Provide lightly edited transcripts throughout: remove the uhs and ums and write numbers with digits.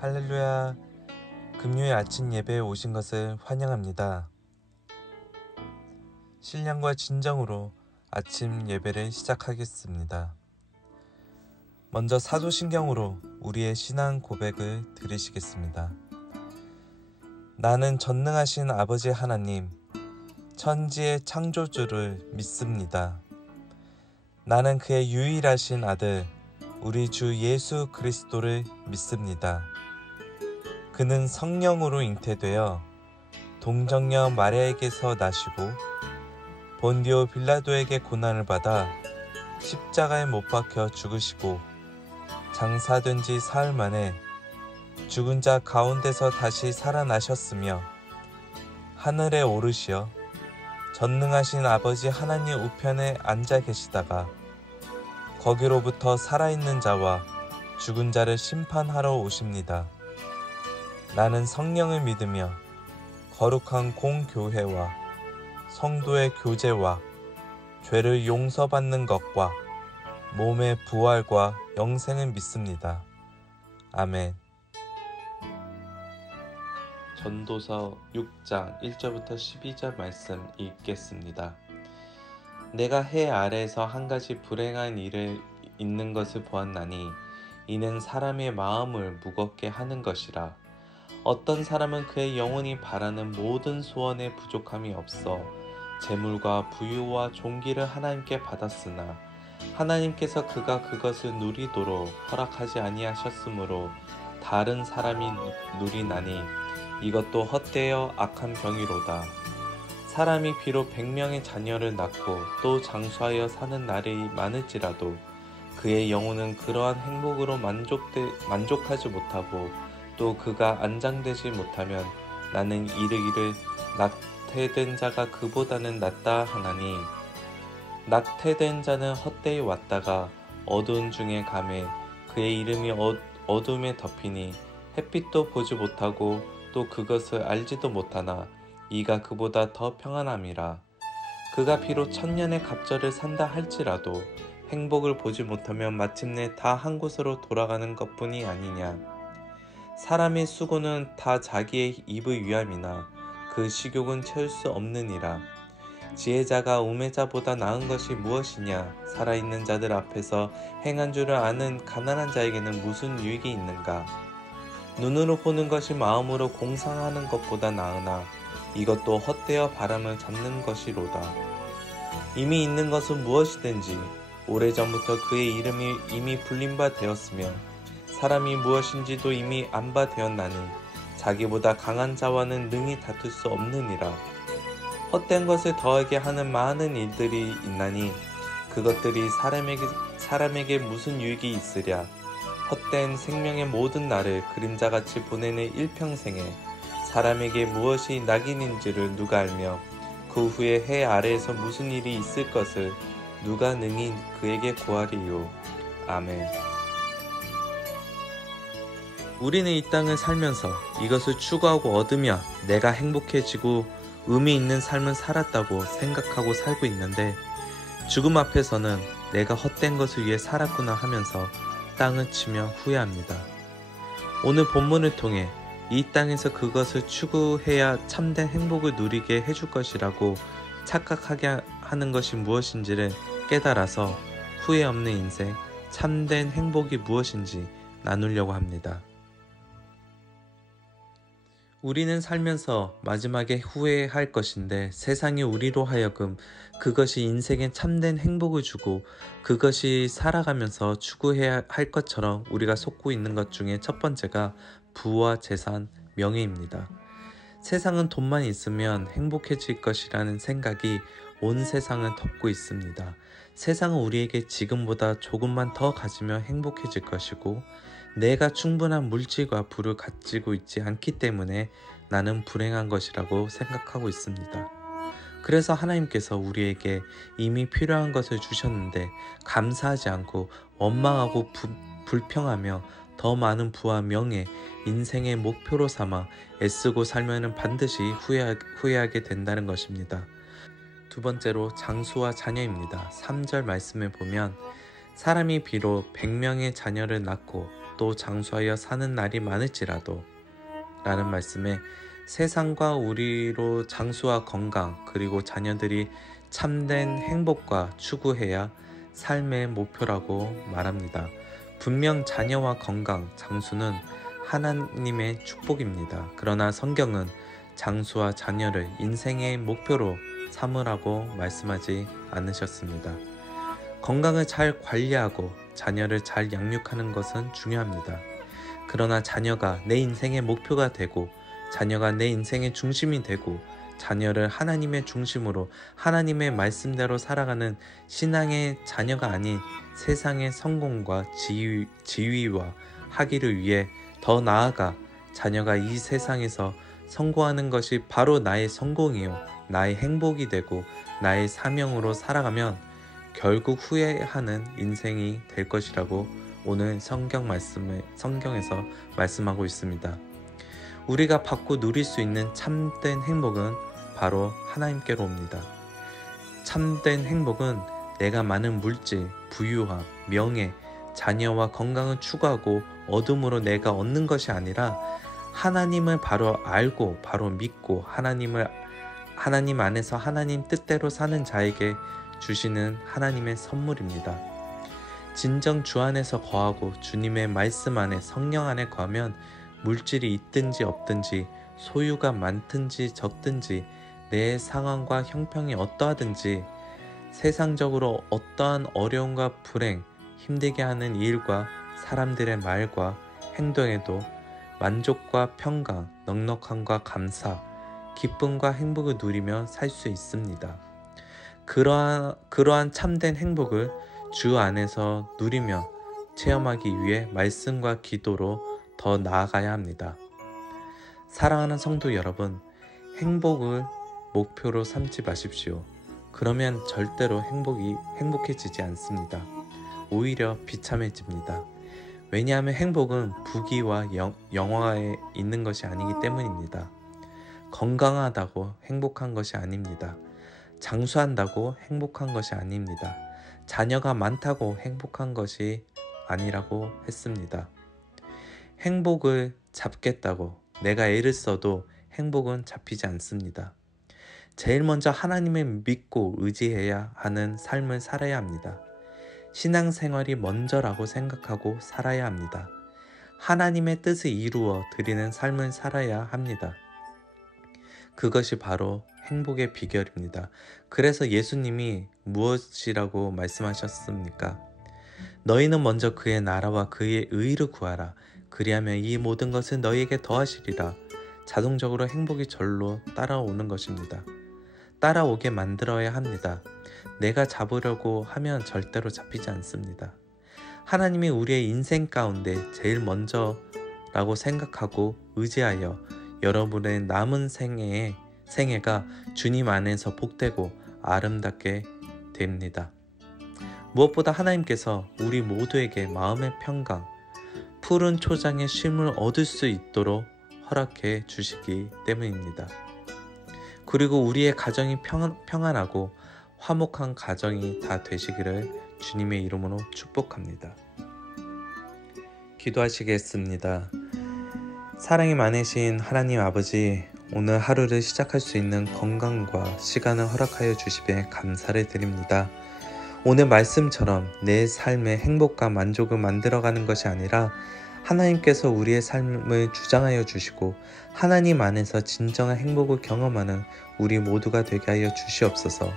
할렐루야. 금요일 아침 예배에 오신 것을 환영합니다. 신령과 진정으로 아침 예배를 시작하겠습니다. 먼저 사도신경으로 우리의 신앙 고백을 들으시겠습니다. 나는 전능하신 아버지 하나님, 천지의 창조주를 믿습니다. 나는 그의 유일하신 아들, 우리 주 예수 그리스도를 믿습니다. 그는 성령으로 잉태되어 동정녀 마리아에게서 나시고 본디오 빌라도에게 고난을 받아 십자가에 못 박혀 죽으시고 장사된 지 사흘 만에 죽은 자 가운데서 다시 살아나셨으며 하늘에 오르시어 전능하신 아버지 하나님 우편에 앉아 계시다가 거기로부터 살아있는 자와 죽은 자를 심판하러 오십니다. 나는 성령을 믿으며 거룩한 공교회와 성도의 교제와 죄를 용서받는 것과 몸의 부활과 영생을 믿습니다. 아멘. 전도서 6장 1절부터 12절 말씀 읽겠습니다. 내가 해 아래에서 한 가지 불행한 일을 있는 것을 보았나니 이는 사람의 마음을 무겁게 하는 것이라. 어떤 사람은 그의 영혼이 바라는 모든 소원에 부족함이 없어 재물과 부유와 존귀를 하나님께 받았으나 하나님께서 그가 그것을 누리도록 허락하지 아니하셨으므로 다른 사람이 누리나니 이것도 헛되어 악한 병이로다. 사람이 비록 100명의 자녀를 낳고 또 장수하여 사는 날이 많을지라도 그의 영혼은 그러한 행복으로 만족하지 못하고 또 그가 안장되지 못하면 나는 이르기를 낙태된 자가 그보다는 낫다 하나니 낙태된 자는 헛되이 왔다가 어두운 중에 가매 그의 이름이 어둠에 덮이니 햇빛도 보지 못하고 또 그것을 알지도 못하나 이가 그보다 더 평안함이라. 그가 비록 1000년의 갑절을 산다 할지라도 행복을 보지 못하면 마침내 다 한 곳으로 돌아가는 것뿐이 아니냐. 사람의 수고는 다 자기의 입의 위함이나 그 식욕은 채울 수 없느니라. 지혜자가 우매자보다 나은 것이 무엇이냐. 살아있는 자들 앞에서 행한 줄을 아는 가난한 자에게는 무슨 유익이 있는가. 눈으로 보는 것이 마음으로 공상하는 것보다 나으나 이것도 헛되어 바람을 잡는 것이로다. 이미 있는 것은 무엇이든지 오래전부터 그의 이름이 이미 불린 바 되었으며 사람이 무엇인지도 이미 안 바 되었나니 자기보다 강한 자와는 능히 다툴 수 없느니라. 헛된 것을 더하게 하는 많은 일들이 있나니 그것들이 사람에게 무슨 유익이 있으랴. 헛된 생명의 모든 날을 그림자같이 보내는 일평생에 사람에게 무엇이 낙인인지를 누가 알며 그 후에 해 아래에서 무슨 일이 있을 것을 누가 능히 그에게 고하리요. 아멘. 우리는 이 땅을 살면서 이것을 추구하고 얻으며 내가 행복해지고 의미 있는 삶을 살았다고 생각하고 살고 있는데 죽음 앞에서는 내가 헛된 것을 위해 살았구나 하면서 땅을 치며 후회합니다. 오늘 본문을 통해 이 땅에서 그것을 추구해야 참된 행복을 누리게 해줄 것이라고 착각하게 하는 것이 무엇인지를 깨달아서 후회 없는 인생, 참된 행복이 무엇인지 나누려고 합니다. 우리는 살면서 마지막에 후회할 것인데 세상이 우리로 하여금 그것이 인생에 참된 행복을 주고 그것이 살아가면서 추구해야 할 것처럼 우리가 속고 있는 것 중에 첫 번째가 부와 재산, 명예입니다. 세상은 돈만 있으면 행복해질 것이라는 생각이 온 세상을 덮고 있습니다. 세상은 우리에게 지금보다 조금만 더 가지면 행복해질 것이고 내가 충분한 물질과 부를 가지고 있지 않기 때문에 나는 불행한 것이라고 생각하고 있습니다. 그래서 하나님께서 우리에게 이미 필요한 것을 주셨는데 감사하지 않고 원망하고 불평하며 더 많은 부와 명예, 인생의 목표로 삼아 애쓰고 살면 반드시 후회하게 된다는 것입니다. 두 번째로 장수와 자녀입니다. 3절 말씀을 보면 사람이 비록 100명의 자녀를 낳고 또 장수하여 사는 날이 많을지라도 라는 말씀에 세상과 우리로 장수와 건강 그리고 자녀들이 참된 행복과 추구해야 삶의 목표라고 말합니다. 분명 자녀와 건강, 장수는 하나님의 축복입니다. 그러나 성경은 장수와 자녀를 인생의 목표로 삼으라고 말씀하지 않으셨습니다. 건강을 잘 관리하고 자녀를 잘 양육하는 것은 중요합니다. 그러나 자녀가 내 인생의 목표가 되고 자녀가 내 인생의 중심이 되고 자녀를 하나님의 중심으로 하나님의 말씀대로 살아가는 신앙의 자녀가 아닌 세상의 성공과 지위와 하기를 위해 더 나아가 자녀가 이 세상에서 성공하는 것이 바로 나의 성공이요 나의 행복이 되고 나의 사명으로 살아가면 결국 후회하는 인생이 될 것이라고 오늘 성경에서 말씀하고 있습니다. 우리가 받고 누릴 수 있는 참된 행복은 바로 하나님께로 옵니다. 참된 행복은 내가 많은 물질, 부유함, 명예, 자녀와 건강을 추구하고 어둠으로 내가 얻는 것이 아니라 하나님을 바로 알고 바로 믿고 하나님 안에서 하나님 뜻대로 사는 자에게 주시는 하나님의 선물입니다. 진정 주 안에서 거하고 주님의 말씀 안에 성령 안에 거하면 물질이 있든지 없든지 소유가 많든지 적든지 내 상황과 형편이 어떠하든지 세상적으로 어떠한 어려움과 불행, 힘들게 하는 일과 사람들의 말과 행동에도 만족과 평강, 넉넉함과 감사, 기쁨과 행복을 누리며 살 수 있습니다. 그러한 참된 행복을 주 안에서 누리며 체험하기 위해 말씀과 기도로 더 나아가야 합니다. 사랑하는 성도 여러분, 행복을 목표로 삼지 마십시오. 그러면 절대로 행복해지지 않습니다. 오히려 비참해집니다. 왜냐하면 행복은 부귀와 영화에 있는 것이 아니기 때문입니다. 건강하다고 행복한 것이 아닙니다. 장수한다고 행복한 것이 아닙니다. 자녀가 많다고 행복한 것이 아니라고 했습니다. 행복을 잡겠다고 내가 애를 써도 행복은 잡히지 않습니다. 제일 먼저 하나님을 믿고 의지해야 하는 삶을 살아야 합니다. 신앙생활이 먼저라고 생각하고 살아야 합니다. 하나님의 뜻을 이루어 드리는 삶을 살아야 합니다. 그것이 바로 행복의 비결입니다. 그래서 예수님이 무엇이라고 말씀하셨습니까? 너희는 먼저 그의 나라와 그의 의를 구하라. 그리하면 이 모든 것은 너희에게 더하시리라. 자동적으로 행복이 절로 따라오는 것입니다. 따라오게 만들어야 합니다. 내가 잡으려고 하면 절대로 잡히지 않습니다. 하나님이 우리의 인생 가운데 제일 먼저라고 생각하고 의지하여 여러분의 남은 생애가 주님 안에서 복되고 아름답게 됩니다. 무엇보다 하나님께서 우리 모두에게 마음의 평강, 푸른 초장의 쉼을 얻을 수 있도록 허락해 주시기 때문입니다. 그리고 우리의 가정이 평안하고 화목한 가정이 다 되시기를 주님의 이름으로 축복합니다. 기도하시겠습니다. 사랑이 많으신 하나님 아버지, 오늘 하루를 시작할 수 있는 건강과 시간을 허락하여 주시에 감사를 드립니다. 오늘 말씀처럼 내 삶의 행복과 만족을 만들어가는 것이 아니라 하나님께서 우리의 삶을 주장하여 주시고 하나님 안에서 진정한 행복을 경험하는 우리 모두가 되게 하여 주시옵소서.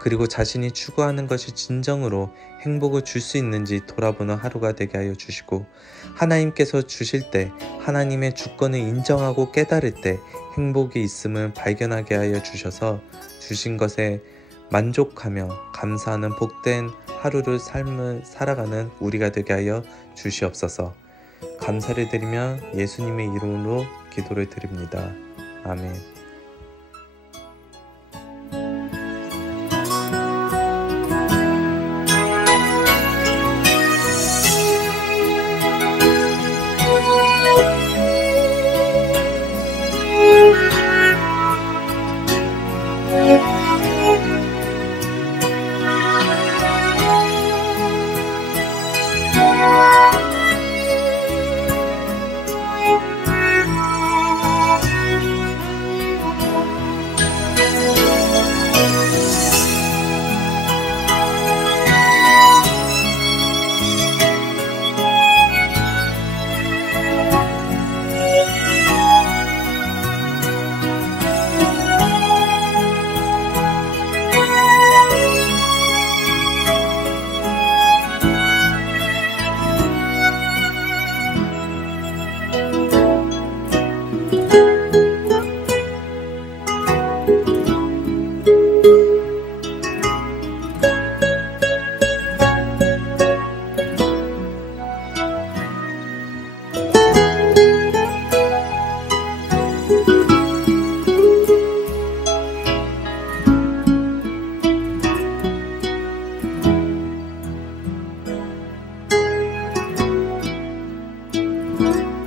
그리고 자신이 추구하는 것이 진정으로 행복을 줄 수 있는지 돌아보는 하루가 되게 하여 주시고 하나님께서 주실 때 하나님의 주권을 인정하고 깨달을 때 행복이 있음을 발견하게 하여 주셔서 주신 것에 만족하며 감사하는 복된 하루를 삶을 살아가는 우리가 되게 하여 주시옵소서. 감사를 드리며 예수님의 이름으로 기도를 드립니다. 아멘. Mm-hmm.